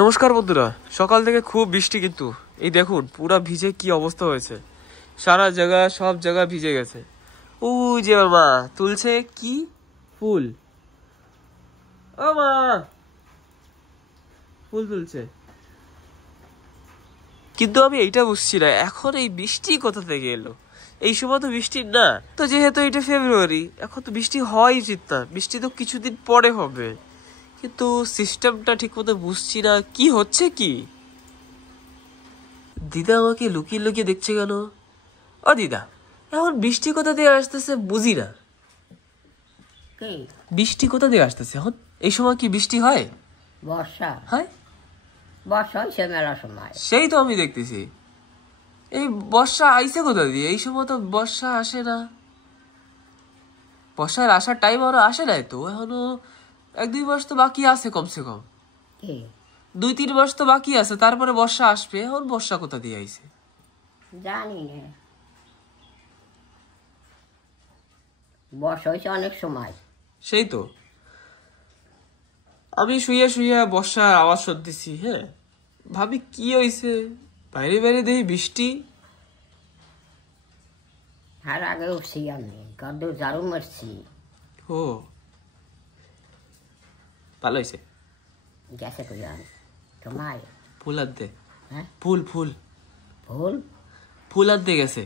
নমস্কার বন্ধুরা, সকাল থেকে খুব বৃষ্টি, কিন্তু এই দেখুন পুরা ভিজে কি অবস্থা হয়েছে। সারা জায়গা সব জায়গা ভিজে গেছে। ওই যে মা তুলছে কি ফুল, ও মা ফুল তুলছে। কিন্তু আমি এইটা বুঝছি না, এখন এই বৃষ্টি কোথা থেকে এলো? এই সময় তো বৃষ্টি না, তো যেহেতু এটা ফেব্রুয়ারি, এখন তো বৃষ্টি হওয়াই উচিত না। বৃষ্টি তো কিছুদিন পরে হবে, কিন্তু সিস্টেমটা ঠিক মতো বুঝছি না কি হচ্ছে। কি দিদা আমাকে লুকিয়ে লুকিয়ে দেখছে কেন? ও দিদা, এখন বৃষ্টি কোথা দিয়ে আসতেছে বুঝি না। বৃষ্টি কোথা দিয়ে আসতেছে এখন? এই সময় কি বৃষ্টি হয়? বর্ষা হয়, বর্ষা হয়েছে মেলা সময়। সেই তো আমি দেখতেছি। এই বর্ষা আইছে কোথা দিয়ে? এই সময় তো বর্ষা আসে না। বর্ষার আসার টাইম আরো আসে নাই তো, এখনো 1-2 মাস তো বাকি আছে, কমসে কম 2-3 মাস তো বাকি আছে, তারপরে বর্ষা আসবে। এখন বর্ষা কোথা দিয়ে আইছে জানি না, বর্ষা হয়েছে অনেক সময়। সেই তো আমি শুয়ে শুয়ে বর্ষার আওয়াজ শুনতেছি। হ্যাঁ, ভাবি কি হয়েছে, বাইরে বাইরে দেখি বৃষ্টি। আর আগে উঠছি, আমি গদ্দ ঝাড়ু মারছি। ও ভালো হয়েছে। গেছে করে আমি তোমার ফুল আনতে। হ্যাঁ, ফুল ফুল ফুল ফুল আনতে গেছে।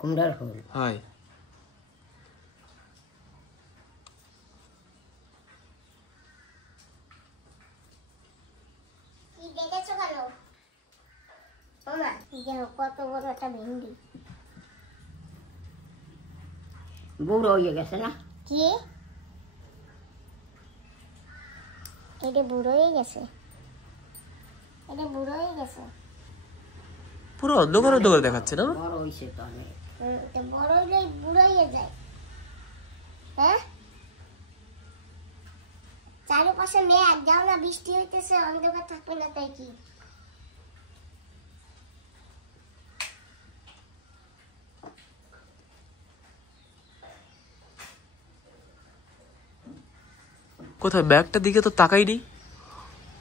কুমড়ার ফুল হয়। দেখেছো কেন? কত বড় একটা ভেন্ডি। বুড়ো হয়ে গেছে না? কি এটা বুড়ো হয়ে গেছে? এটা বুড়ো হয়ে গেছে, পুরো অন্ধকার অন্ধকার দেখাচ্ছে না? বড় হয়েছে তো অনেক। বড় হইলে বুড়ো হয়ে যায়। হ্যাঁ, চারপাশে মেঘ, যাও না বৃষ্টি হইতেছে, অন্ধকার থাকবে না তাই কি? কোথায় ব্যাগটার দিকে তো তাকাইনি।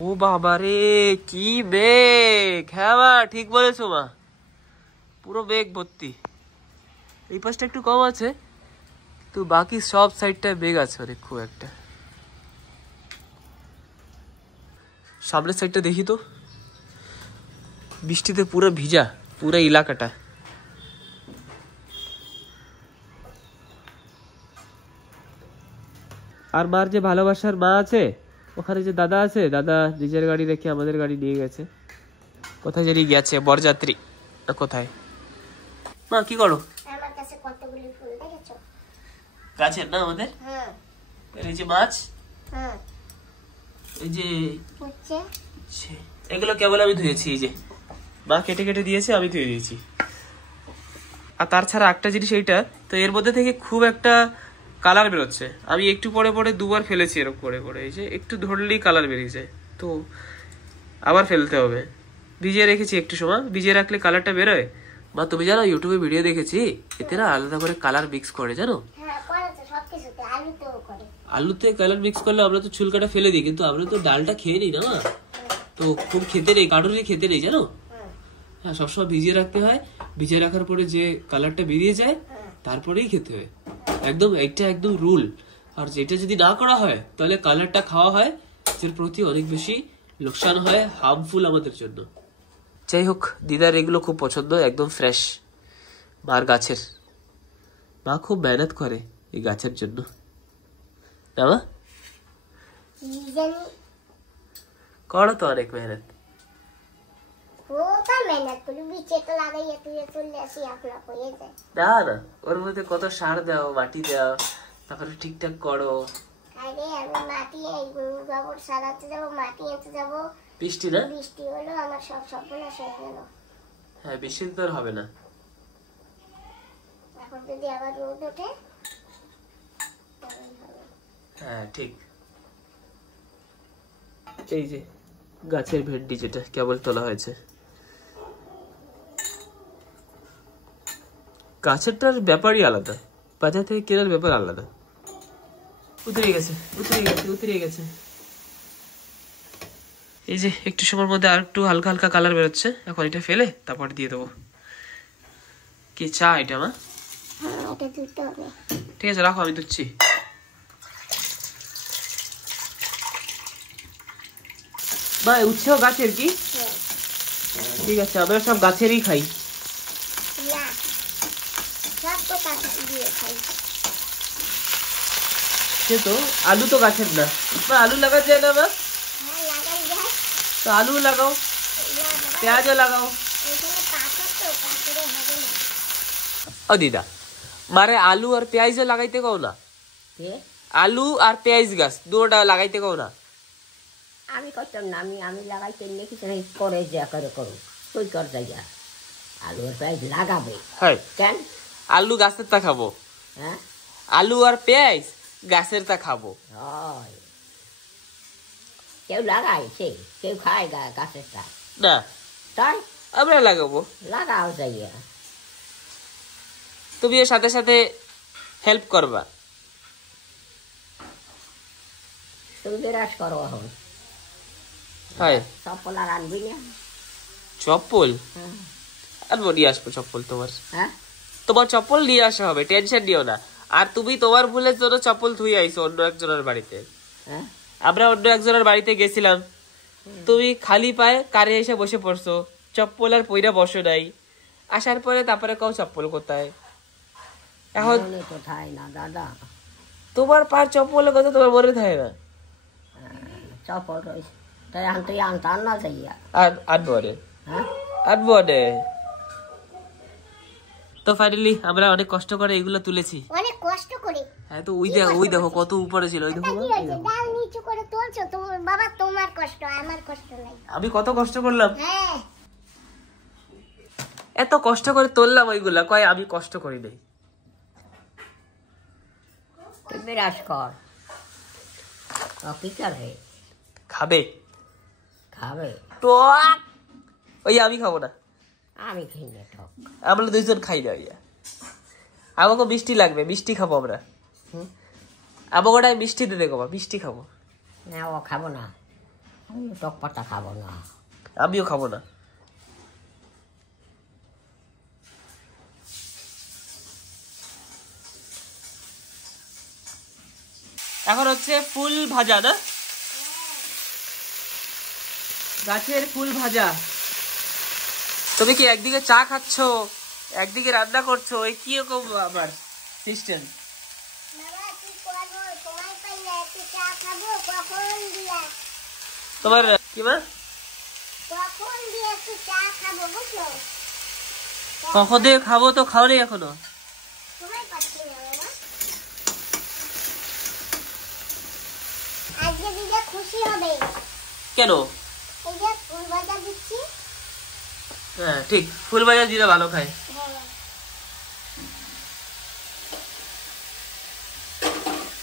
ও বাবা রে, কি বেগ! হ্যাঁ মা, ঠিক বলেছো মা, পুরো বেগ ভর্তি। এই পাশটা একটু কম আছে, তো বাকি সব সাইডটায় বেগ আছে অনেক, খুব একটা। সামনের সাইডটা দেখি তো, বৃষ্টিতে পুরো ভিজা পুরো এলাকাটা। আর মার যে ভালোবাসার মা আছে, ওখানে যে দাদা আছে, দাদা নিজের গাড়ি রেখে আমাদের গাড়ি নিয়ে গেছে। কোথায় জানি গেছে, বরযাত্রী না কোথায়। মা কি করো? আমার কাছে কতগুলি ফুল দেখেছো? গাছের না আমাদের? হ্যাঁ। এই যে মাছ, হ্যাঁ, এই যে হচ্ছে এগুলো কেবল আমি ধুয়েছি। এই যে মা কেটে কেটে দিয়েছে, আমি ধুয়ে দিয়েছি। আর তার ছাড়া একটা জিনিস, এইটা তো এর মধ্যে থেকে খুব একটা কালার বেরোচ্ছে। আমি একটু পরে পরে 2বার ফেলেছি এরকম করে করে, এই যে একটু ধরলেই কালার বেরিয়ে যায়, তো আবার ফেলতে হবে। ভিজিয়ে রেখেছি একটু সময়, ভিজিয়ে রাখলে কালারটা বেরোয়। বা তুমি জানো, ইউটিউবে ভিডিও দেখেছি, এতে না আলাদা করে কালার মিক্স করে, জানো? হ্যাঁ, করেছে সবকিছুতে, আলুতেও করে। আলুতে কালার মিক্স করলে আমরা তো চুলকাটা ফেলে দিই, কিন্তু আমরা তো ডালটা খেয়ে নিই না, তো খুব খেতে নেই, কাটুরি খেতে নেই, জানো? হ্যাঁ, সবসময় ভিজিয়ে রাখতে হয়। ভিজিয়ে রাখার পরে যে কালারটা বেরিয়ে যায়, তারপরেই খেতে হয়। একদম এটা একদম রুল। আর যেটা যদি না করা হয়, তাহলে কালারটা খাওয়া হয়, এর প্রতি অনেক বেশি লোকসান হয়, হার্মফুল আমাদের জন্য। যাই হোক, দিদার এগুলো খুব পছন্দ, একদম ফ্রেশ মার গাছের। মা খুব মেহনত করে এই গাছের জন্য, না মা? করো তো অনেক মেহনত। না না, ওর মধ্যে কত সার দাও, মাটি দাও, তারপরে ঠিকঠাক করো। আরে আমি মাটি গোবর সারাতে যাবো, মাটি আনতে যাবো, বৃষ্টি না, বৃষ্টি হলো, আমার সব সর্বনাশ হয়ে গেল। হ্যাঁ, বৃষ্টি তো আর হবে না। এখন যদি আবার রোদ ওঠে, হ্যাঁ ঠিক। এই যে গাছের ভেন্ডি, যেটা কেবল তোলা হয়েছে, গাছেরটার ব্যাপারই আলাদা, বাজার থেকে কেনার ব্যাপার আলাদা। উতরে গেছে, উতরে গেছে, উতরে গেছে। এই যে একটু সময়ের মধ্যে আর একটু হালকা হালকা কালার বেরোচ্ছে, এখন এটা ফেলে তারপর দিয়ে দেবো। কি চা এটা মা? এটা ধুতে হবে। ঠিক আছে রাখো, আমি ধুচ্ছি। মা উচ্ছেও গাছের কি? ঠিক আছে, আমরা সব গাছেরই খাই। না, সব তো কাঁচা দিয়ে খাই। সে তো আলু তো গাছের না। মা আলু লাগা যায় না মা? হ্যাঁ, লাগাই যায়। তো আলু লাগাও, পেঁয়াজও লাগাও। এখানে পাথর তো, পাথরে হবে না। ও দিদা, মারে আলু আর পেঁয়াজও লাগাইতে কও না? আলু আর পেঁয়াজ গাছ দুটোটা লাগাইতে কও না? আমি করতাম না, আমি লাগাইতে নিয়ে কিছু করে যা করে করুন, তুই কর যা। আলু আর পেঁয়াজ লাগাবে। হ্যাঁ, কেন? আলু গাছের তা খাবো। হ্যাঁ, আলু আর পেঁয়াজ গাছের তা খাবো। হয় কেউ লাগাইছে, কেউ খায় গাছের তা না, তাই আমরা লাগাবো। লাগাও যাইয়া, তুমি এর সাথে সাথে হেল্প করবা। তুমি বিরাজ করো এখন। হয় চপ্পল আর আনবি না? চপ্পল হ্যাঁ, আনবো, নিয়ে আসবো চপ্পল তোমার। হ্যাঁ, তোমার চপ্পল নিয়ে আসা হবে, টেনশন নিও না। আর তুমি তোমার ভুলের জন্য চপ্পল ধুই আইছো অন্য একজনের বাড়িতে। হ্যাঁ, আমরা অন্য একজনের বাড়িতে গেছিলাম, তুমি খালি পায়ে কারে এসে বসে পড়ছো, চপ্পল আর পইরা বসো নাই। আসার পরে তারপরে কও চপ্পল কোথায়। এখন মনে তো থাই না দাদা, তোমার পার চপ্পলের কথা তোমার মনে থাকে না? চপ্পল রয়েছে তাই এখন তুই আনতাম না যাইয়া। আর আনবো রে, হ্যাঁ, আনবো রে। তো ফাইনালি আমরা অনেক কষ্ট করে এগুলো তুলেছি। অনেক কষ্ট করে। হ্যাঁ, তো ওই দেখো কত উপরে ছিল, ওই দেখো। কি হয়েছে? ডাল নিচু করে তুলছো তোমার বাবা, তোমার কষ্ট, আমার কষ্ট নাই। আমি কত কষ্ট করলাম, হ্যাঁ, এত কষ্ট করে তুললাম ওইগুলা, কয় আমি কষ্ট করি নাই। তুই বিরাজ কর। কি করে খাবে খাবে? টক, ওই আমি খাবো না। আমি খাই না ঠক। আমরা দুইজন খাই না ভাইয়া, আমাকে মিষ্টি লাগবে, মিষ্টি খাবো আমরা। আমাকে ওটাই মিষ্টি দিতে দেবো, মিষ্টি খাবো। না, ও খাবো না, আমি টক পাতা খাবো না। আমিও খাবো না। এখন হচ্ছে ফুল ভাজা না, গাছের ফুল ভাজা। তুমি কি একদিকে চা খাচ্ছো একদিকে রান্না করছো, এই কি রকম আবার সিস্টেম? বাবা তুই করবো, সময় পাই না, একটু চা খাবো, কখন দিয়া? তোমার কি মা? কখন দিয়ে একটু চা খাবো, বুঝলো? কখন দিয়ে খাবো? তো খাও নি এখনো। সময় পাচ্ছি না বাবা। আজকে দিদি খুশি হবে। কেন? এই যে ফুল ভাজা দিচ্ছি। হ্যাঁ ঠিক, ফুল ভাজা দিলে ভালো খায়। হ্যাঁ।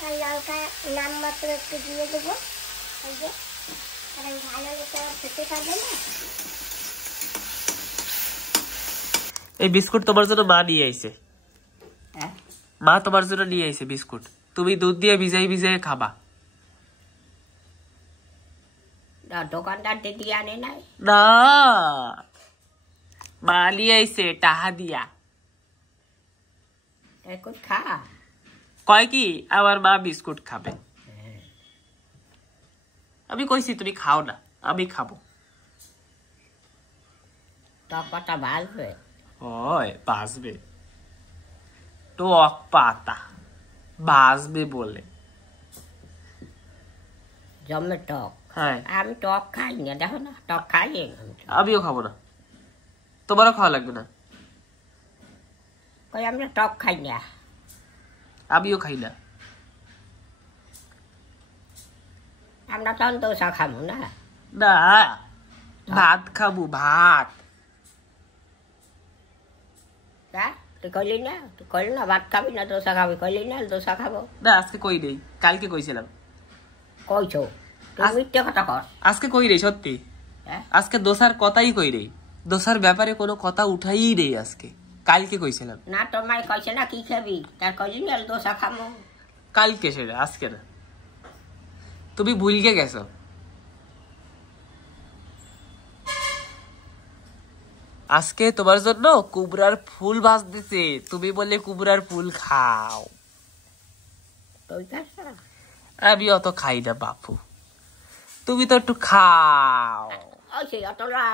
আর লঙ্কা নামমাত্র একটু দিয়ে দেবো, এই যে, কারণ ভালো লোকে খেতে পারবে না। এই বিস্কুট তোমার জন্য মা নিয়ে আইছে। হ্যাঁ, মা তোমার জন্য নিয়ে আইছে বিস্কুট, তুমি দুধ দিয়ে ভিজাই ভিজাই খাবা। দোকানদার দিদি আনে নাই? না, মা নিয়ে আইছে টাহা দিয়া। এখন খা। কয় কি আমার মা বিস্কুট খাবে। আমি কইছি তুমি খাও না, আমি খাবো। টক পাতা ভাজবে? হয় বাজবে, টক পাতা বাজবে বলে। জমে টক? হ্যাঁ, আমি টক খাই না, দেখো না টক খাই। আমিও খাবো না, তোমারও খাওয়া লাগবে না। কই আমরা টক খাই না। আমিও খাই না। আমরা তখন দোসা খাবো না। না, ভাত খাবো, ভাত। তুই কইলি না, তুই কইলি না ভাত খাবি না দোসা খাবি, কইলি না দোসা খাবো। না আজকে কই নেই, কালকে কইছিলাম। কইছো তুই মিথ্যে কথা কর। আজকে কই নেই সত্যি, হ্যাঁ, আজকে দোসার কথাই কই নেই, দোসার ব্যাপারে কোনো কথা উঠাই নেই আজকে, কালকে কইছিলাম। না তোর মাই কইছে না কি খাবি, তার কইলি না দোসা খাবো। কালকে, সেটা আজকে না। তুমি ভুলকে গেছো। আজকে তোমার জন্য কুমড়ার ফুল ভাজতেছে, তুমি বললে কুমড়ার ফুল খাও। তুই খাস না? আমি অত খাই না বাপু, তুমি তো একটু খাও। ওই সেই অতটা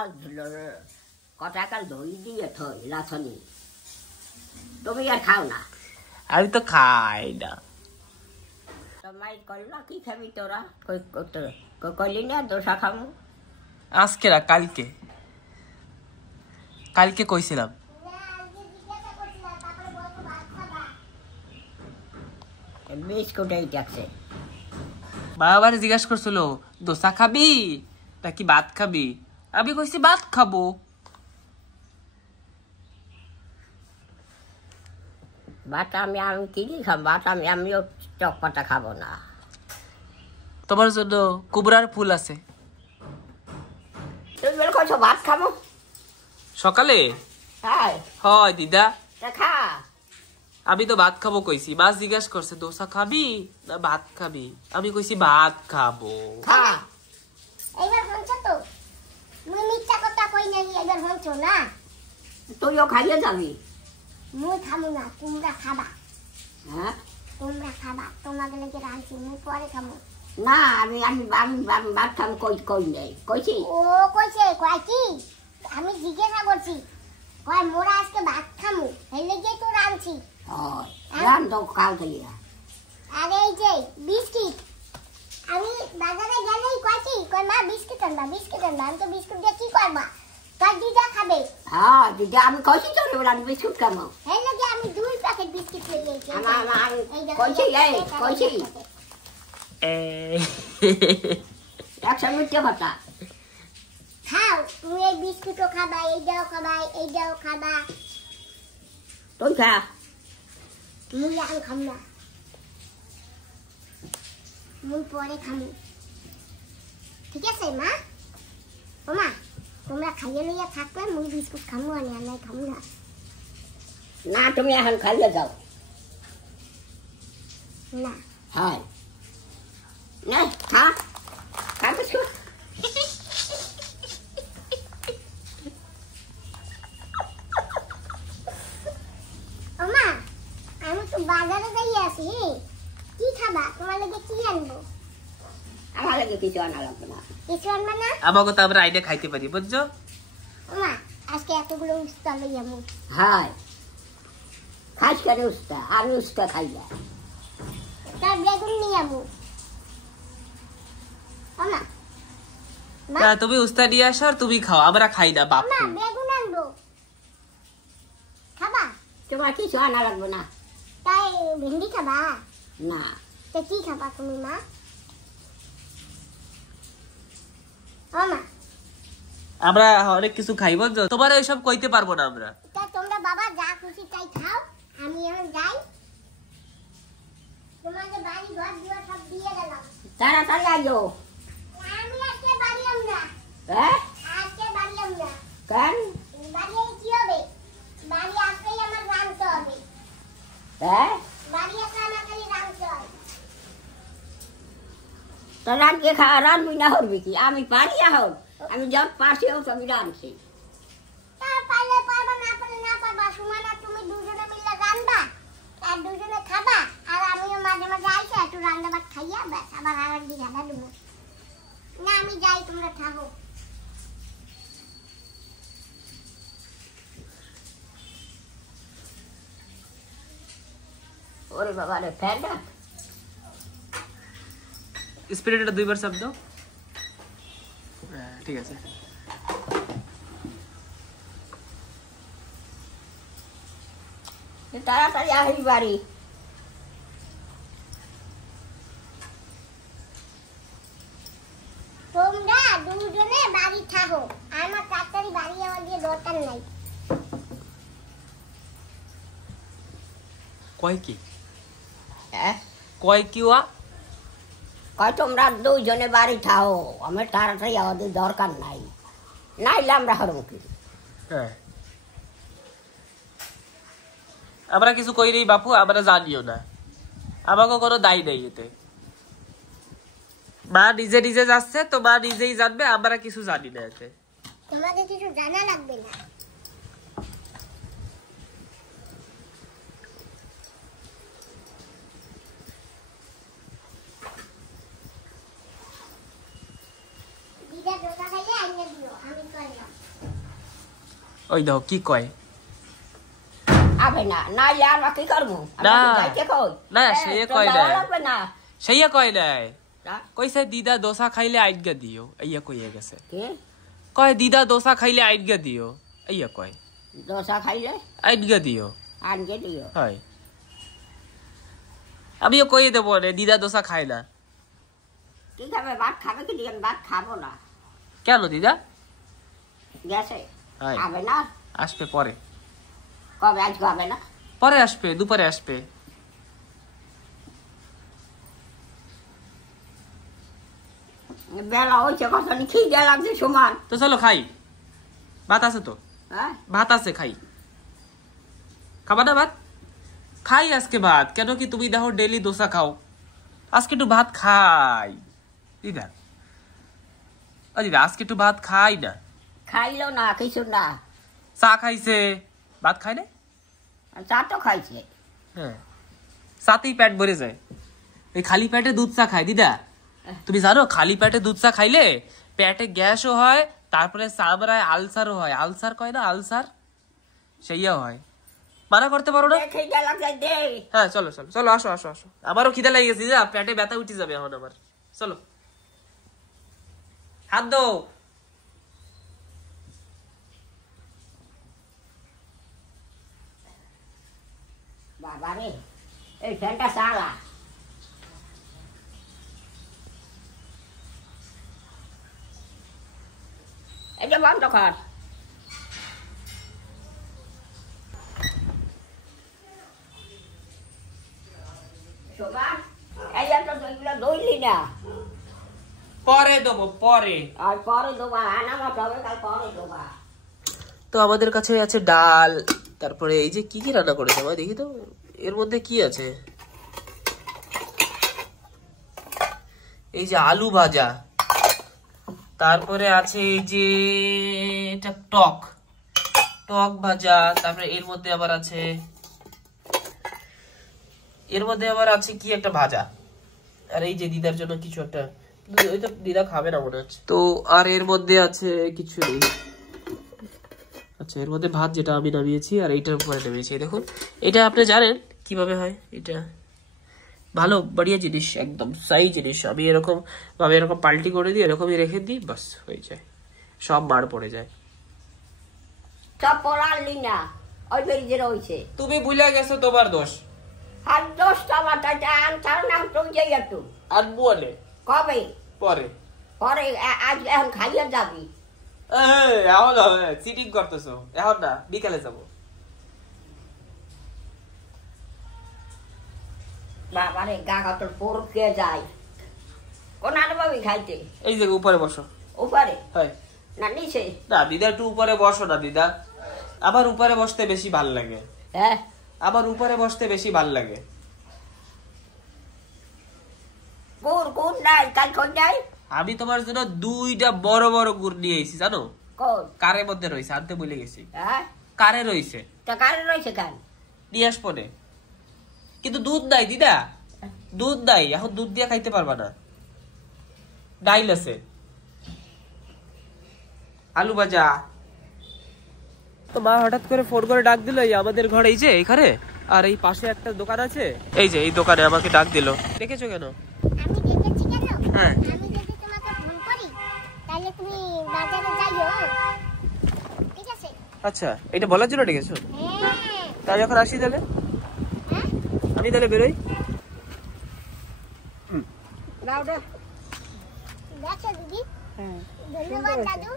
কটাকাল ধরি দিয়ে থই লাথনি, তুমি আর খাও না? আমি তো খাই না। তোমায় করলো কি খাবি তোরা? কইলি না দোসা খাবো? আজকে না, কালকে কালকে কইছিলাম। বিস্কুট এই ডাকছে। বাবা জিজ্ঞাসা করছিল দোসা খাবি নাকি ভাত খাবি, আমি কইছি ভাত খাবো। ভাত আমি কিনি খাবো, ভাত আমিও চকপাটা খাবো না। তোমার জন্য কুমড়ার ফুল আছে। তুমি বলে কইছো ভাত খাবো সকালে? হ্যাঁ হয় দিদা, খা। আমি তো ভাত খাবো কইছি। মাছ জিজ্ঞাসা করছে দোসা খাবি না ভাত খাবি, আমি কইছি ভাত খাবো। খা। এইবার হচ্ছে তো মুই মিথ্যা কথা কই নাই, এবার হচ্ছে না। তুইও খাইয়ে যাবি? মুই খামু না, তোমরা খাবা। হ্যাঁ তোমরা খাবা, তোমাদের লাগে রাঁধছি, মুই পরে খামু। না, আমি আমি আমি আমি ভাত খাবো কই নেই কইছি। ও কইছে কয় কি, আমি জিজ্ঞাসা করছি, কয় মোরা আজকে ভাত খামু, এই লেগে তো রাঁধছি। রান তো খাও তাইয়া। আর এই যে বিস্কিট, আমি বাজারে গেলেই কয় কি, কয় মা বিস্কিট আনবা, বিস্কিট আনবা। আমি তো বিস্কুট দিয়ে কি করবা, কয় দিদা খাবে। হ্যাঁ দিদি, আমি কইছি তো রে আমি বিস্কুট খাবো। এই লেগে আমি 2 প্যাকেট বিস্কিট লই আইছি। কইছি কইছি 100 মিনিট কথা খাও, তুমি এই বিস্কুটও খাবা, এইটাও খাবা, এইটাও খাবা। তুই খা। মুই এখন খাম না, মুই পরে খামু, ঠিক আছে মা? ও মা, তোমরা খাইয়ে লইয়া থাকবে, মুই বিস্কুট খামু, আর নাই খামু না। না তুমি এখন খাইয়ে যাও। না হ্যাঁ না, খা খা বিস্কুট। ও মা, আমি তো বাজারে যাই আছি, কি খাবা? তোমার লাগে কি আনবো? আমার লাগে কিছু আনা লাগবে না। কিছু আনবা না? আমাকে তো আমরা আইনে খাইতে পারি, বুঝছো? ও মা, আজকে এতগুলো উস্তা লই আমু। হ্যাঁ খাস করে উস্তা, আমি উস্তা খাই না। তার বেগুন নিয়ে আমু। ও মা, মা, না, তুমি উস্তা নিয়ে আসো আর তুমি খাও, আমরা খাই না মা বাপু। বেগুন আনবো, খাবা? তোমার কিছু আনা লাগবে না। তাই ভেন্ডি খাবা? না। তা কি খাবা তুমি মা? ও মা, আমরা অনেক কিছু খাই, বুঝছো? তোমার এইসব কইতে পারবো না আমরা। তা তোমরা বাবা যা খুশি তাই খাও, আমি এখন যাই। তোমাদের বাড়ি ঘর দুয়ার সব দিয়ে গেলাম। তাড়াতাড়ি আইও। আমি আজকে বাড়ি আম না, হ্যাঁ আজকে বাড়ি আম না। কেন? বাড়ি আই কি হবে? বাড়ি আসলেই আমার রাঁধতে হবে। হ্যাঁ বাড়ি আসলে আমার খালি রাঁধতে হবে। তা রানকে রানবি না হরবি কি? আমি পারি এখন, আমি যত পারছি আমি রানছি। তার পারলে পারবা, না পারলে না পারবা। সুমানা তুমি দুজনে মিলে রাঁধবা, আর দুজনে খাবা, আর আমিও মাঝে মাঝে আইসা একটু রান্না ভাত খাইয়া ব্যাস আবার আর একদিন রান্না দেবো। না আমি যাই, তোমরা থাকো। ওরে বাবা রে, ফ্যান ডাক। স্পিরিটটা 2 বার চাপ দাও। হ্যাঁ, ঠিক আছে। তাড়াতাড়ি আসবি বাড়ি। তোমরা দুজনে বাড়ি থাকো, আমার তাড়াতাড়ি বাড়ি যাওয়ার দিয়ে দরকার নাই। কয় কি? হ্যাঁ কয় কি ওয়া? কয় তোমরা দুইজনে বাড়ি থাও, আমার তাড়াতাড়ি আমাদের দরকার নাই, নাইলে আমরা হরব কি? হ্যাঁ, আমরা কিছু কই নেই বাপু, আমরা জানিও না, আমাকে কোনো দায়ী নেই এতে। মা নিজে নিজে যাচ্ছে তো মা নিজেই জানবে, আমরা কিছু জানি না এতে। তোমাদের কিছু জানা লাগবে না। ওই দাও কি কয় আবে না না ইয়ার বা কি করবো না যাইতে কই না সেই কয় না লাগবে না সেই কয় নাই কইছে দিদা দোসা খাইলে আইডগা দিও আইয়া কইয়া গেছে কি কয় দিদা দোসা খাইলে আইডগা দিও আইয়া কয় দোসা খাইলে আইডগা দিও আনগে দিও হয় আমিও কইয়ে দেবো রে দিদা দোসা খায় না কি খাবে ভাত খাবে কি দিয়ে ভাত খাবো না কেন দিদা গেছে হয় আবে না আসবে পরে কবে আজ খাবে না পরে আসবে দুপুরে আসবে বেলা হয়েছে কত খিদে লাগছে সমান তো চলো খাই ভাত আছে তো হ্যাঁ ভাত আছে খাই খাবা না ভাত খাই আজকে ভাত কেন কি তুমি দেখো ডেলি দোসা খাও আজকে একটু ভাত খাই দিদা ও দিদা আজকে একটু ভাত খাই না খাইলো না কিছু না চা খাইছে ভাত খাই না চা তো খাইছে হ্যাঁ সাথেই পেট ভরে যায় এই খালি পেটে দুধ চা খায় দিদা তুমি জানো খালি পেটে দুধ চা খাইলে পেটে গ্যাসও হয় তারপরে চামড়ায় আলসারও হয় আলসার কয় না আলসার সেইয়া হয় মানা করতে পারো না খিদে লাগছে দে হ্যাঁ চলো চলো চলো আসো আসো আসো আমারও খিদে লেগে গেছে দিদা পেটে ব্যথা উঠে যাবে এখন আমার চলো হাত দাও বাবা রে এই ফ্যানটা চালা এটা বন্ধ কর শোভান এই তো দইগুলো দইলি না পরে দেবো পরে আর পরে দেবা আনা মতো হবে কাল পরে দেবা তো আমাদের কাছে আছে ডাল তারপরে এই যে কি কি রান্না করেছে আমার দেখি তো এর মধ্যে কি আছে এই যে আলু ভাজা তারপরে আছে এই যে এটা টক টক ভাজা তারপরে এর মধ্যে আবার আছে কি একটা ভাজা আর এই যে দিদার জন্য কিছু একটা ওইটা দিদা খাবে না মনে হচ্ছে তো আর এর মধ্যে আছে কিছু নেই আচ্ছা এর মধ্যে ভাত যেটা আমি নামিয়েছি আর এইটার উপরে নামিয়েছি দেখুন এটা আপনি জানেন কিভাবে হয় এটা ভালো বড়িয়া জিনিস একদম সাই জিনিস আমি এরকম পাল্টি করে দিই এরকমই রেখে দিই বাস হয়ে যায় সব মার পড়ে যায় সব পড়ালি না ওই বেরিয়ে রয়েছে তুমি ভুলে গেছো তোমার দোষ আর দোষটা আমার তাই আনসার না তুই যাই একটু আর বলে কবে পরে পরে আজ এখন খাইয়া যাবি এখন চিটিং করতেছো এখন না বিকালে যাবো বাবারে গা কাতর পড়কে যায় কোন আনবাবি খাইতে এই যে উপরে বসো উপরে হয় না নিচে না দিদা একটু উপরে বসো না দিদা আমার উপরে বসতে বেশি ভাল লাগে হ্যাঁ আমার উপরে বসতে বেশি ভাল লাগে গুড় গুড় নাই কাল কোন যাই আমি তোমার জন্য দুইটা বড় বড় গুড় নিয়ে এসেছি জানো কোন কারের মধ্যে রয়েছে আনতে ভুলে গেছি হ্যাঁ কারে রয়েছে তা কারে রয়েছে কাল নিয়ে আসবো নে। কিন্তু দুধ নাই দিদা দুধ নাই এখন দুধ দিয়ে খাইতে পারবা না ডাইল আছে আলু ভাজা তো মা হঠাৎ করে ফোন করে ডাক দিল আমাদের ঘর এই যে এখানে আর এই পাশে একটা দোকান আছে এই যে এই দোকানে আমাকে ডাক দিল দেখেছো কেন আমি দেখেছি কেন হ্যাঁ আমি যদি তোমাকে ফোন করি তাহলে তুমি বাজারে যাইও ঠিক আছে আচ্ছা এটা বলার জন্য ডেকেছো হ্যাঁ তাই যখন আসি তাহলে হ্যাঁ আমি তাহলে বেরোই লাউডা দেখো দিদি ধন্যবাদ দাদু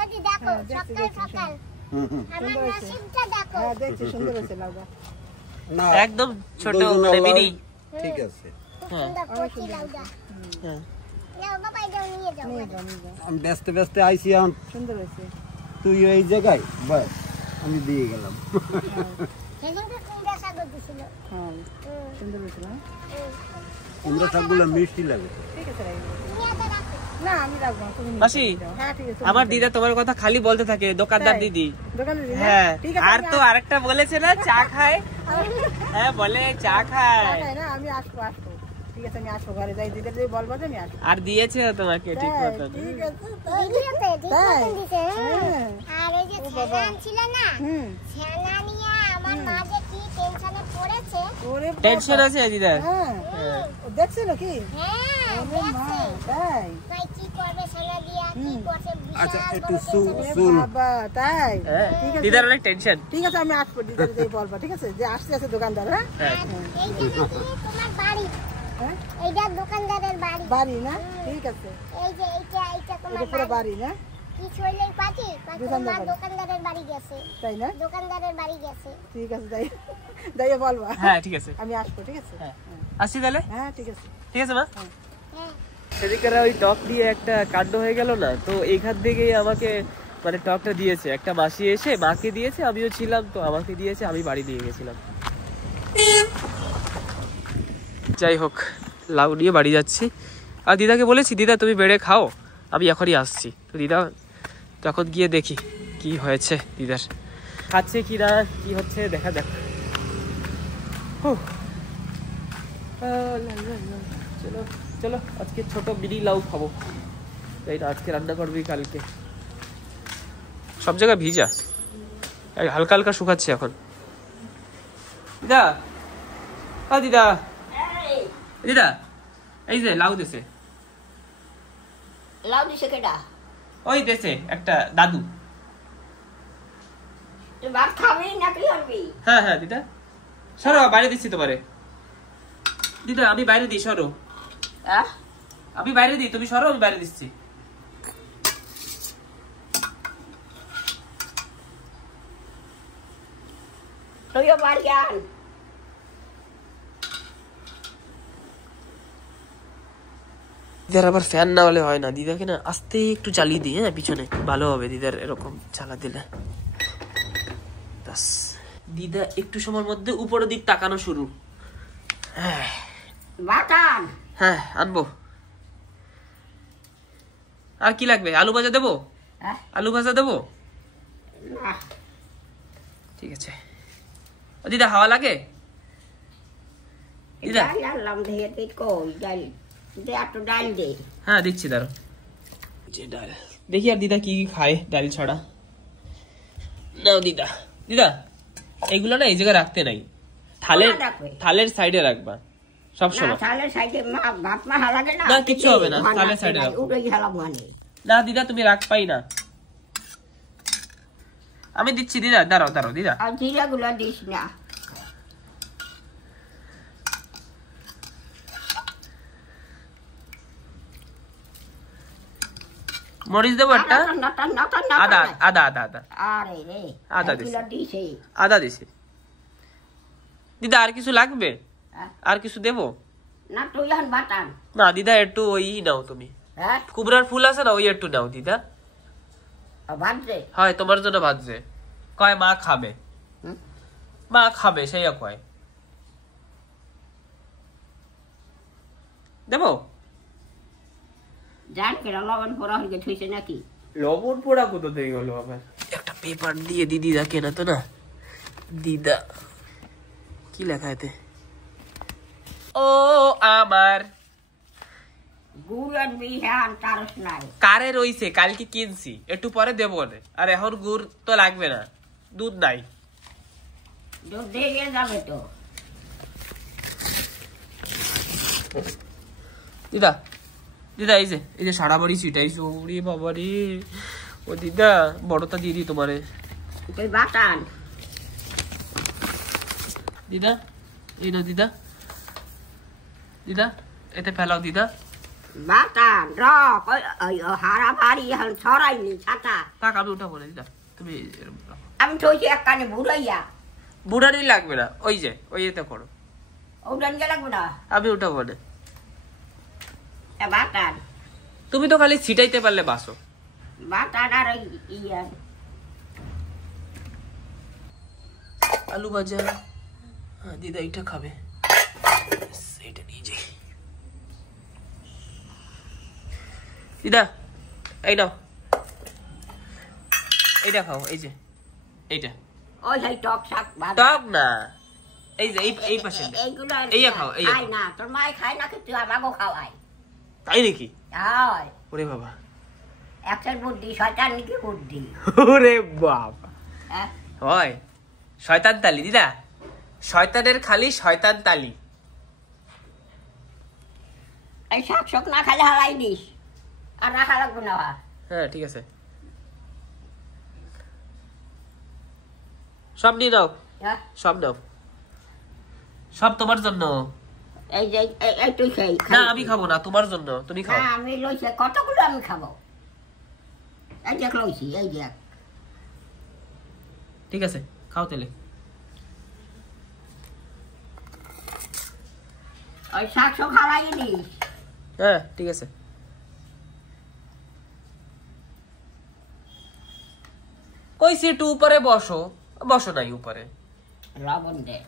ওদি দেখো সকাল সকাল আমার নসিবটা দেখো দেখছি সুন্দর আছে লাউডা না একদম ছোট মানে মিনি ঠিক আছে সুন্দর কচি লাউডা হ্যাঁ নাও বাবা এটা নিয়ে যাও আমি ব্যস্ত ব্যস্ত আইছি এখন সুন্দর আছে তুই এই জায়গায় বাস আমি দিয়ে গেলাম সেদিনকে কুমড়া শাক দিছিল হ্যাঁ সুন্দর আছে না কুমড়া শাকগুলো মিষ্টি লাগে ঠিক আছে রাখবো নিয়ে তো রাখো না আমি রাখবো না, তুমি নিয়ে মাসি যাও। হ্যাঁ ঠিক আছে আমার দিদা তোমার কথা খালি বলতে থাকে দোকানদার তাই? দিদি দোকানে দিই না? হ্যাঁ ঠিক আছে আর আমি তো আরেকটা বলেছে না চা খায় হ্যাঁ বলে চা খায় তাই না আমি আসবো ঠিক আছে আমি আসবো ঘরে যাই দিদি যদি বলবো যে আমি আসবো আর দিয়েছে তোমাকে ঠিক তাই, মতো ঠিক আছে ভিডিওতে ঠিক তাই? মতন দিছে হ্যাঁ। আর এই যে ছেনা আনছিল না ছেনা নিয়ে আমার মা যে কি টেনশনে পড়েছে টেনশন আছে দিদা হ্যাঁ দেখছে নাকি হ্যাঁ মা তাই ভাই কি করবে ছেনা দিয়া কি করছে আচ্ছা বিশাল একটু বড় শুন বাবা তাই ঠিক আছে দিদার অনেক টেনশন ঠিক আছে আমি আসবো দিদার দিয়ে বলবো ঠিক আছে যে আসতে আছে দোকানদার হ্যাঁ এইটা নাকি তোমার বাড়ি হ্যাঁ এইটা দোকানদারের বাড়ি বাড়ি না ঠিক আছে এই যে এইটা তোমার এটা পুরো বাড়ি না কি ছইলেই পাটি তোমার দোকানদারের বাড়ি গেছে তাই না দোকানদারের বাড়ি গেছে ঠিক আছে তাই তাই বলবো হ্যাঁ ঠিক আছে আমি আসবো ঠিক আছে হ্যাঁ আসি তাহলে হ্যাঁ ঠিক আছে ঠিক আছে মা হ্যাঁ সেদিকে ওই টক দিয়ে একটা কাণ্ড হয়ে গেল না তো এইখান থেকেই আমাকে মানে টকটা দিয়েছে একটা মাসি এসে মাকে দিয়েছে আমিও ছিলাম তো আমাকে দিয়েছে আমি বাড়ি নিয়ে গেছিলাম যাই হোক লাউ নিয়ে বাড়ি যাচ্ছি আর দিদাকে বলেছি দিদা তুমি বেড়ে খাও আমি এখনই আসছি তো দিদা তখন গিয়ে দেখি কি হয়েছে দিদার খাচ্ছে কি না কি হচ্ছে দেখা যাক চলো চলো আজকে ছোট মিনি লাউ খাবো তাই না আজকে রান্না করবি কালকে সব জায়গায় ভিজা হালকা হালকা শুকাচ্ছে এখন দিদা দিদা দিদা এই যে লাউ দেশে লাউ দিছে কেডা ওই দেশে একটা দাদু তুই ভাত খাবি না কি করবি হ্যাঁ হ্যাঁ দিদা সরো বাইরে দিচ্ছি তোমারে দিদা আমি বাইরে দিই সরো আমি বাইরে দিই তুমি সরো আমি বাইরে দিচ্ছি তুইও বাড়ি আন দিদার আবার ফ্যান না হলে হয় না দিদাকে না আস্তে একটু চালিয়ে দিই হ্যাঁ পিছনে ভালো হবে দিদার এরকম চালা দিলে দিদা একটু সময়ের মধ্যে উপরের দিক তাকানো শুরু বাটান হ্যাঁ আনবো আর কি লাগবে আলু ভাজা দেবো আলু ভাজা দেবো না ঠিক আছে দিদা হাওয়া লাগে দিদা ডাল দিয়ে দিত কই ডাল দে একটু ডাল দে হ্যাঁ দিচ্ছি দাঁড়ো যে ডাল দেখি আর দিদা কি খায় ডাল ছাড়া নাও দিদা দিদা এগুলো না এই জায়গায় রাখতে নাই থালের সাইডে রাখবা সব সময় থালের সাইডে ভাত মা লাগে না না কিছু হবে না থালের সাইডে রাখো উড়ে গেলাম মানে না দিদা তুমি রাখ পাই না আমি দিচ্ছি দিদা দাঁড়াও দাঁড়াও দিদা আর জিরা গুলো দিস না মরিচ দেবো একটা আদা আদা আদা আদা আরে রে আদা দিছে আদা দিছি দিদা আর কিছু লাগবে আর কিছু দেবো না তুই এখন বাটান না দিদা একটু ওই নাও তুমি হ্যাঁ কুবরার ফুল আছে না ওই একটু নাও দিদা বাজে হয় তোমার জন্য ভাজছে কয় মা খাবে মা খাবে সেই কয় দেবো জান কে লবণ পোড়া হয়ে গেছে নাকি লবণ পোড়া কোথা থেকে গেল আবার একটা পেপার দিয়ে দিদা কেনা তো না দিদা কি লেখা এতে ও আমার গুড় আনবি হ্যাঁ তারস নাই কারে রইছে কালকে কিনছি একটু পরে দেবো না আর এখন গুড় তো লাগবে না দুধ নাই দুধ দিয়ে যাবে তো দিদা দিদা এই যে সারা বাড়ি ছিটাইছো ওরে বাবা রে ও দিদা বড়টা দিয়ে দিই তোমারে তুই বাটান দিদা এই না দিদা দিদা এতে ফেলাও দিদা বাটান র হারা ভারী এখন ছড়াইনি ছাতা থাক আমি উঠাবো না দিদা তুমি আমি থইছি এক কানে বুড়াইয়া বুড়ানি লাগবে না ওই যে ওই এতে করো উড়ান গে লাগবে না আমি উঠাবো না বাটান তুমি তো খালি ছিটাইতে পারলে বাসো বাটান আর ইয়া আলু ভাজা হ্যাঁ দিদা এটা খাবে এটা নিয়ে যাই দিদা এই নাও এইটা খাও এই যে এইটা ওই সেই টক শাক টক না এই যে এই পাশে এইগুলো এই খাও এই খাই না তোর মাই খায় না তুই আমাকেও খাওয়াই তাই নাকি হয় ওরে বাবা একটা বুদ্ধি শয়তান নাকি বুদ্ধি ওরে বাবা হ্যাঁ হয় শয়তান তালি দিদা, শয়তানের খালি শয়তান তালি। এই শাক শোক না খালে হালাই দিস, আর রাখা লাগবে না। হ্যাঁ ঠিক আছে, সব নিয়ে নাও, হ্যাঁ সব নাও, সব তোমার জন্য। এই যে এই তুই খাই না আমি খাবো না, তোমার জন্য, তুমি খাও। হ্যাঁ আমি লইছি কতগুলো আমি খাবো। এই দেখ লইছি, এই দেখ। ঠিক আছে খাও তাহলে। ওই শাক শোক হালাই দিস। হ্যাঁ ঠিক আছে। কইছি একটু উপরে বসো, বসো নাই উপরে। লবণ দে।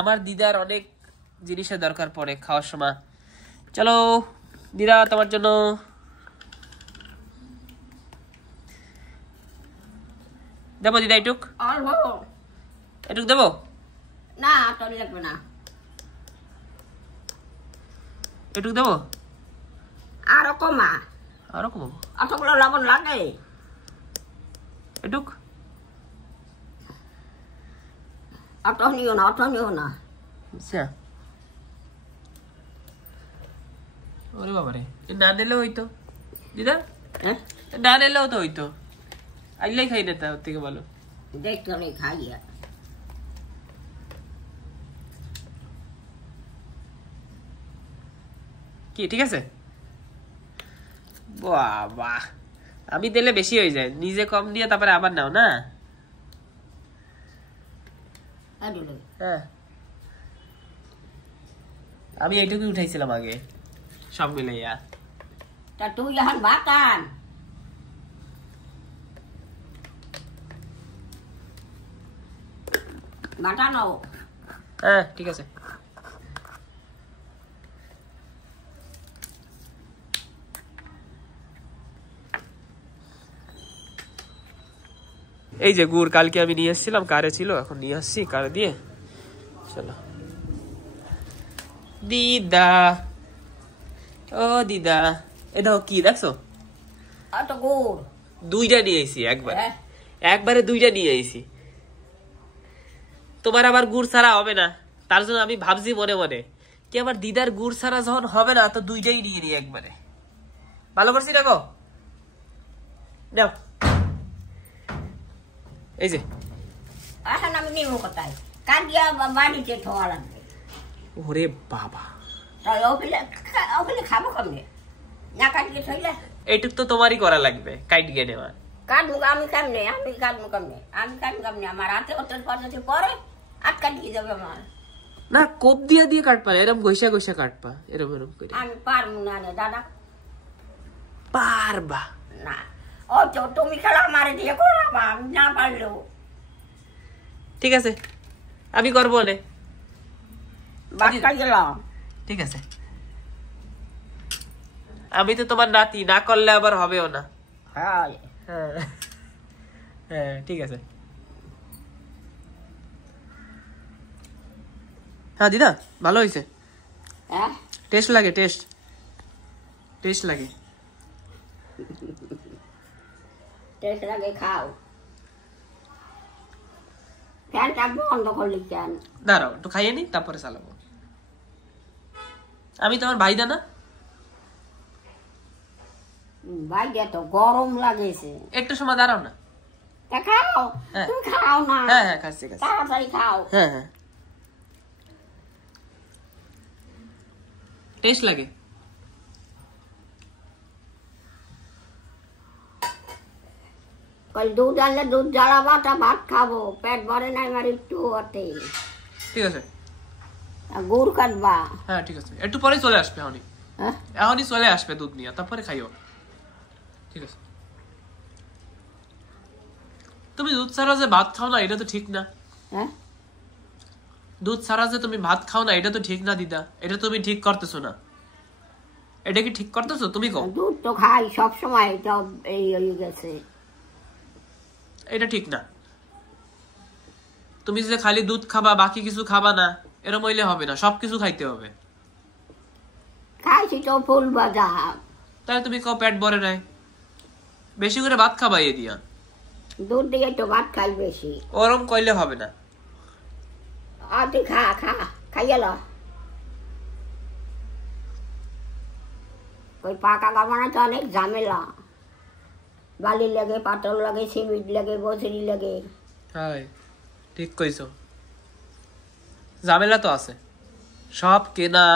আমার দিদার অনেক জিনিসের দরকার পড়ে খাওয়ার সময়। চলো দিদা তোমার জন্য। দেবো দিদা এটুক, অল্প এটুক দেবো। না তোর লাগবে না, এটুক দেবো, আরো কমা। আরো কমাবো, অতগুলো লবণ লাগে। এটুক। অত নিও না, অত নিও না। আচ্ছা ওরে বাবারে, না দিলেও হইতো দিদা, হ্যাঁ না দিলেও তো হইতো, আইলাই খাই না তার থেকে ভালো। দেখতে নেই খাইয়া। কি ঠিক আছে? বাবা আমি দিলে বেশি হয়ে যায়, নিজে কম দিয়ে তারপরে আবার নাও না। হ্যাঁ আমি এইটুকুই উঠাইছিলাম আগে সব মিলাইয়া। তা তুই এখন ভাত আন। বাটানো। হ্যাঁ ঠিক আছে। এই যে গুড় কালকে আমি নিয়ে এসেছিলাম, কারে ছিল, এখন নিয়ে আসছি কারে দিয়ে। চলো দিদা, ও দিদা এ দেখো কি দেখছো, অত গুড় দুইটা নিয়ে আইছি একবার, হ্যাঁ? একবারে দুইটা নিয়ে আইছি। তোমার আবার গুড় ছাড়া হবে না, তার জন্য আমি ভাবছি মনে মনে কি আমার দিদার গুড় ছাড়া যখন হবে না তো দুইটাই নিয়ে নিই একবারে। ভালো করছি দেখো, নাও এই যে। এখন আমি নিব কোথায়? কাটিয়া বাড়িতে থোয়া লাগবে। ওরে বাবা তাই ওগুলো খাবো কমে না কাটিয়ে থইলে। এইটুক তো তোমারই করা লাগবে, কাইট গিয়ে নেওয়া। কাটবো আমি কেমনে, আমি কাটবো কেমনে, আমি কাটবো কেমনে? আমার হাতে অতর পদ্ধতি পরে আটকা দিয়ে যাবে আমার। না কোপ দিয়ে দিয়ে কাটপা, এরম ঘষা ঘষা কাটপা, এরম এরম করে। আমি পারবো না রে দাদা। পারবা না ও তো তুমি খেলা মারে দিয়ে করাবা, আমি না পারলেও। ঠিক আছে আমি করবো নে, বাচ্চা গেলাম। ঠিক আছে। আমি তো তোমার নাতি, না করলে আবার হবেও না। হ্যাঁ হ্যাঁ হ্যাঁ ঠিক আছে। হ্যাঁ দিদা ভালো হয়েছে, হ্যাঁ টেস্ট লাগে, টেস্ট টেস্ট লাগে। টেস্ট লাগে খাও। ফ্যানটা বন্ধ করলি কেন? দাঁড়াও একটু খাইয়ে নি তারপরে চালাবো। আমি তোমার ভাইদা না? বাইরে তো গরম লাগেছে। একটু সময় দাঁড়াও না। তা খাও, হ্যাঁ। তুমি খাও না। হ্যাঁ হ্যাঁ খাচ্ছি খাচ্ছি। তাড়াতাড়ি খাও। হ্যাঁ হ্যাঁ টেস্ট লাগে। কাল দুধ আনলে দুধ জ্বালাবাটা ভাত খাবো, পেট ভরে নাই আমার একটু ওতে। ঠিক আছে গুড় কাটবা। হ্যাঁ ঠিক আছে, একটু পরে চলে আসবে, এখনই হ্যাঁ এখনই চলে আসবে দুধ নিয়ে, তারপরে খাইও। ঠিক আছে। তুমি দুধ ছাড়া যে ভাত খাও না এটা তো ঠিক না। হ্যাঁ দুধ ছাড়া যে তুমি ভাত খাও না এটা তো ঠিক না দিদা, এটা তুমি ঠিক করতেছো না। এটা কি ঠিক করতেছো তুমি? কও দুধ তো খাই সব সময়, এটা এই হয়ে গেছে। এটা ঠিক না। তুমি যে খালি দুধ খাবা বাকি কিছু খাবা না, এরম হইলে হবে না, সবকিছু খাইতে হবে। খাইছি তো ফুল ভাজা। তাহলে তুমি কও পেট ভরে নাই, বেশি করে ভাত খাবা এ দিয়া। দুধ দিয়ে তো ভাত খাই বেশি। ওরম কইলে হবে না। তুই খা খা খাইয়ে ল। ওই পাকা কামানো তো অনেক ঝামেলা, বালি লাগে, পাথর লাগে, সিমেন্ট লাগে, বসরি লাগে। হ্যাঁ ঠিক কইছো, ঝামেলা তো আছে, সব কেনা,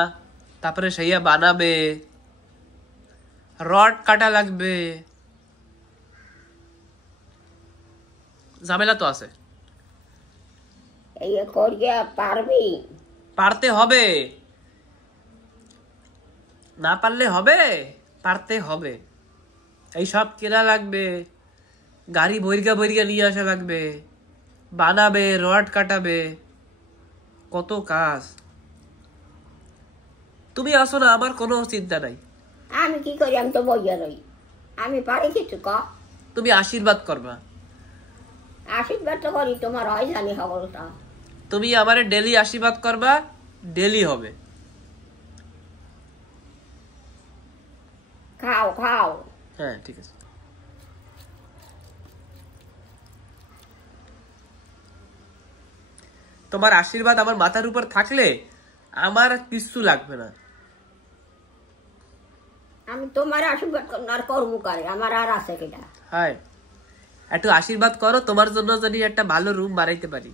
তারপরে সেইয়া বানাবে, রড কাটা লাগবে, ঝামেলা তো আছে। এই করিয়া পারবি? পারতে হবে, না পারলে হবে, পারতে হবে। এই সব কেনা লাগবে, গাড়ি বইরগা বইরগা নিয়ে আসা লাগবে, বানাবে, রড কাটাবে, কত কাজ। তুমি আসো না, আমার কোনো চিন্তা নাই। আমি কি করি? আমি তো বইয়া রই, আমি পারি কিছু ক? তুমি আশীর্বাদ করবা। আশীর্বাদ তো করি, তোমার হয় জানি খবরটা। তুমি আমারে ডেলি আশীর্বাদ করবা, ডেলি হবে। খাও খাও। হ্যাঁ ঠিক আছে। তোমার আশীর্বাদ আমার মাথার উপর থাকলে আমার কিছু লাগবে না। আমি তোমার আশীর্বাদ করবো আর করবো কারে? আমার আর আছে কিনা? হ্যাঁ একটু আশীর্বাদ করো, তোমার জন্য যদি একটা ভালো রুম বানাইতে পারি।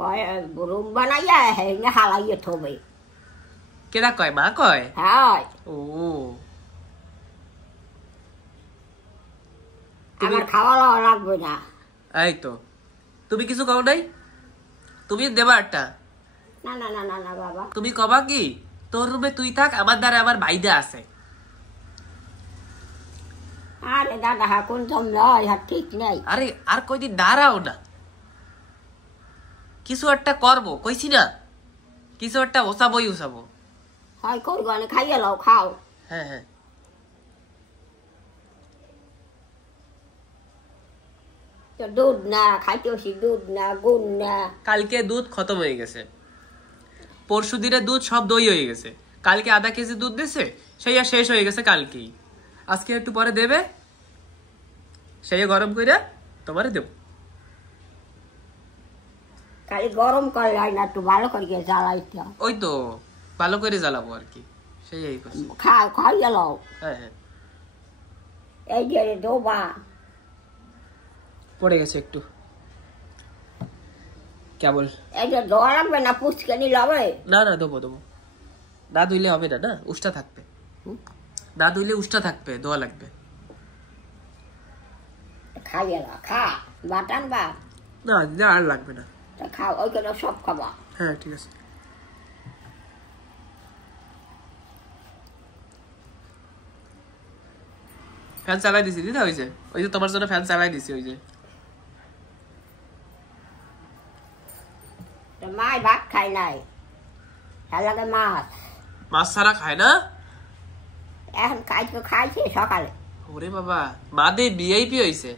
কয় রুম বানাইয়া হেঙ্গে হালাইয়ে থবে। কেডা কয়? মা কয়? হ্যাঁ। ও আমার খাওয়া দাওয়া লাগবে না। এই তো, তুমি কিছু কও নাই? তুমি দেবা একটা। না না না না না বাবা, তুমি কবা কি তোর রুমে তুই থাক, আমার দ্বারা আমার ভাইদা আছে। আরে দাদা হা কোন জম নয়, হা ঠিক নেই। আরে আর কয়দিন দাঁড়াও না, কিছু একটা করবো কইছি না, কিছু একটা ওসাবই ওসাবো। হয় করবো, খাইয়ে লাও, খাও। হ্যাঁ হ্যাঁ তো দুধ না খাইতে হচ্ছি, দুধ না গুড় না। কালকে দুধ খতম হয়ে গেছে, পরশু দিনের দুধ সব দই হয়ে গেছে, কালকে আধা কেজি দুধ দিছে, সেই আর শেষ হয়ে গেছে কালকেই। আজকে একটু পরে দেবে, সেই গরম করে তোমারে দেব। খালি গরম করে হয় না, একটু ভালো করে জ্বালাইতে। ওই তো ভালো করে জ্বালাবো আর কি, সেই এই করছি। খাইয়ে লাও। হ্যাঁ হ্যাঁ এই যে দোবা পড়ে গেছে একটু, কেবল। এই যে দোয়া লাগবে না, পুচকানি লবে? না না দেবো দেবো, না ধুইলে হবে না, না উষ্টা থাকবে, না ধুইলে উষ্টা থাকবে, দোয়া লাগবে। খাইয়ে লাও, খা বাটান বা। না দিলে আর লাগবে না। খাও, ওই করে সব খাবা। হ্যাঁ ঠিক আছে। ফ্যান চালাই দিছি দিদা, ওই যে তোমার জন্য ফ্যান চালাই দিছি। ওই যে মাই ভাত খাই নাই, লাগে মাছ। মাছ ছাড়া খায় না? এখন খাইছে সকালে। ওরে বাবা, মা দে ভিআইপি হয়েছে,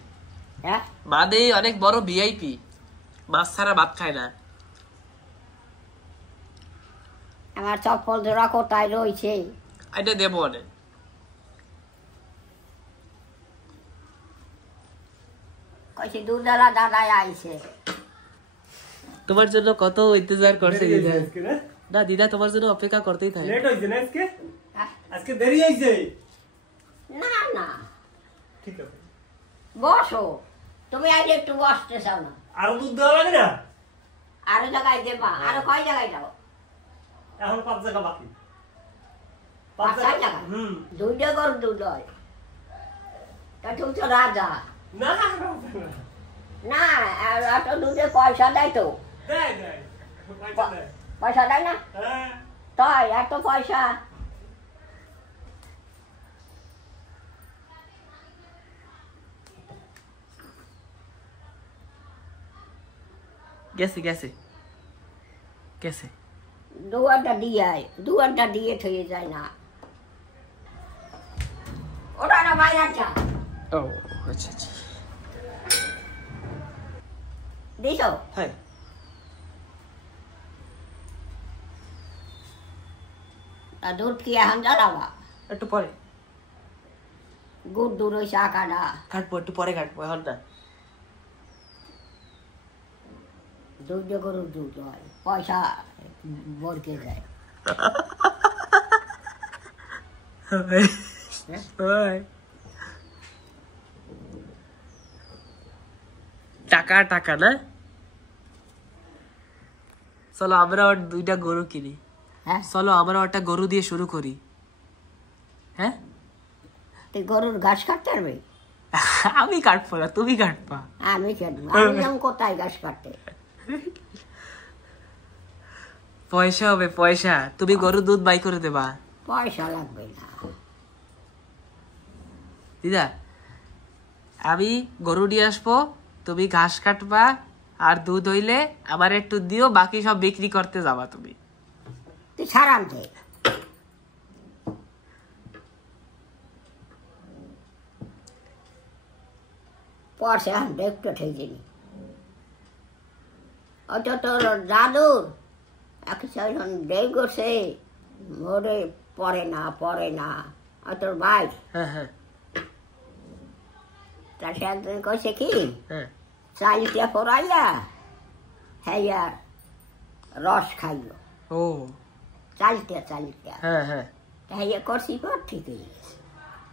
হ্যাঁ মা দে অনেক বড় ভিআইপি, মাছ ছাড়া ভাত খায় না। আমার চপ্পল জোড়া কোথায় রয়েছে? এটা দেবো অনেক। কইছে দুধওয়ালা দাদা আইছে। তোমার জন্য কত ইন্তজার করছে দিদা। না দিদা তোমার জন্য অপেক্ষা করতেই থাকে। লেট হইছে না আজকে? আজকে দেরি হইছে? না না ঠিক আছে, বসো, তুমি আজ একটু বসতে চাও না? আরো দুধ দেওয়া লাগে না? আরো জায়গায় দেবা? আরো কয় জায়গায় যাও? এখন 5 জায়গা বাকি। 5 জায়গা? দুইটা গরু দুধ হয়, তা তুমি তো রাজা না না। এত দুধে পয়সা দেয় তো? দেয় দেয়, পয়সা দেয়। পয়সা দেয় না? হ্যাঁ তাই এত পয়সা? গেছে গেছে গেছে। দুয়ারটা দিয়ে আয়, দুয়ারটা দিয়ে থেকে যায় না। ওটা না বাইরে চা ও আচ্ছা আচ্ছা, দিছ? হ্যাঁ তা দুধ কি এখন জ্বালাবা? একটু পরে গুড় দূর হয়েছে আঁকাটা। কাটবো, একটু পরে কাটবো, এখন না। দুধ দিয়ে গরুর দুধ হয়, পয়সা বরকে যায়। টাকা টাকা না, চলো আমরা দুইটা গরু কিনি। হ্যাঁ, চলো আমরা একটা গরু দিয়ে শুরু করি। হ্যাঁ, তুই গরুর ঘাস কাটতে পারবি? আমি কাটবো না, তুমি কাটবা। আমি কাটবো, আমি যাবো কোথায় ঘাস কাটতে? পয়সা হবে পয়সা, তুমি গরুর দুধ বাই করে দেবা। পয়সা লাগবে না। দিদা, আমি গরু নিয়ে আসবো, তুমি ঘাস কাটবা, আর দুধ হইলে আমার একটু দিও, বাকি সব বিক্রি করতে যাবা তুমি। তুই ছাড় আনতে। পয়সা আনতে একটু ঠেকিনি। ওটা তোর দাদুর এখন দেই করছে, মোরে পড়ে না। আর তোর ভাই হ্যাঁ হ্যাঁ তার সে একদিন কইছে কি, হ্যাঁ, চালটা পড়াইয়া হ্যাঁ রস খাইল। ও চালটা হ্যাঁ হ্যাঁ, হ্যাঁ করছি পর ঠিক হয়ে গেছে।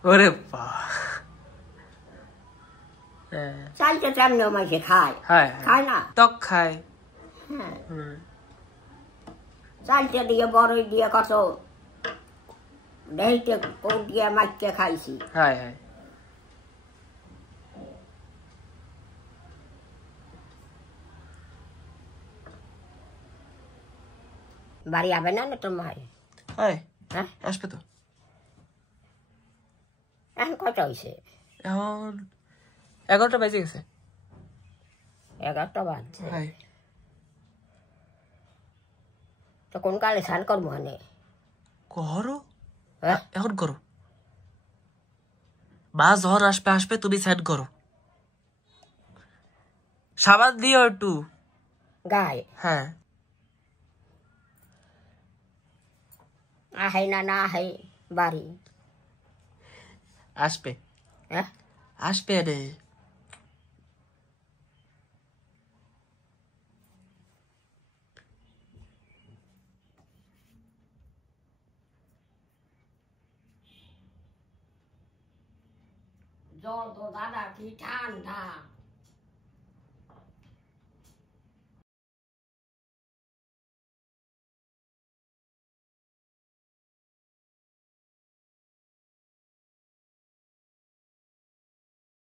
ওরে বা, হ্যাঁ চালটা তেমনি মাঝে খায়, হ্যাঁ, খায় না? টক খায়। হ্যাঁ, হুম, চালটা দিয়ে বড়ই দিয়ে কত দহিতে কোট দিয়ে মাছকে খাইছি। হ্যাঁ হ্যাঁ, বাড়ি হবে না তোর মায়? হ্যাঁ হ্যাঁ, আসবে তো। এখন কটা হয়েছে? এখন 11টা বেজে গেছে। 11টা বাজছে। হ্যাঁ, তো কোন কালে স্নান করবো মানে? করো হ্যাঁ, এখন করো, মা জ্বর আসবে, তুমি স্যান্ড করো, সাবান দিও একটু গায়ে হ্যাঁ। আহে না আহে বাড়ি? আসবে হ্যাঁ, আসবে রে। জল তো দাদা কি ঠান্ডা।